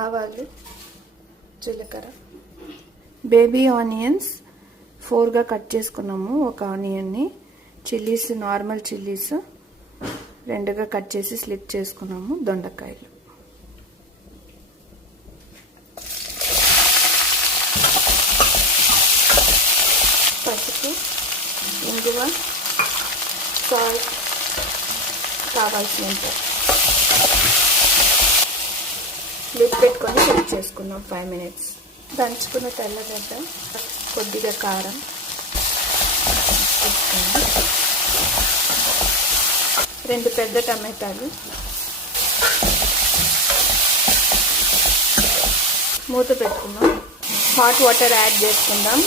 ఆవాలు, జీలకర్ర, baby onions 4గా cut చేసుకున్నాము. ఒక ఆనియన్ని, చిల్లీస్, నార్మల్ చిల్లీస్ 2గా కట్ చేసి స్లిప్ చేసుకున్నాము. దొండకాయలు, పసుపు, ఇంగువ, సాల్ట్ కావాల్సినంత. లిడ్ పెట్టుకొని కుక్ చేసుకున్నాం 5 minutes. దంచుకున్న తెల్లగడ్డ, కొద్దిగా కారం, 2 పెద్ద టమాటాలు, మూత పెట్టుకుందాం. హాట్ వాటర్ యాడ్ చేసుకుందాం.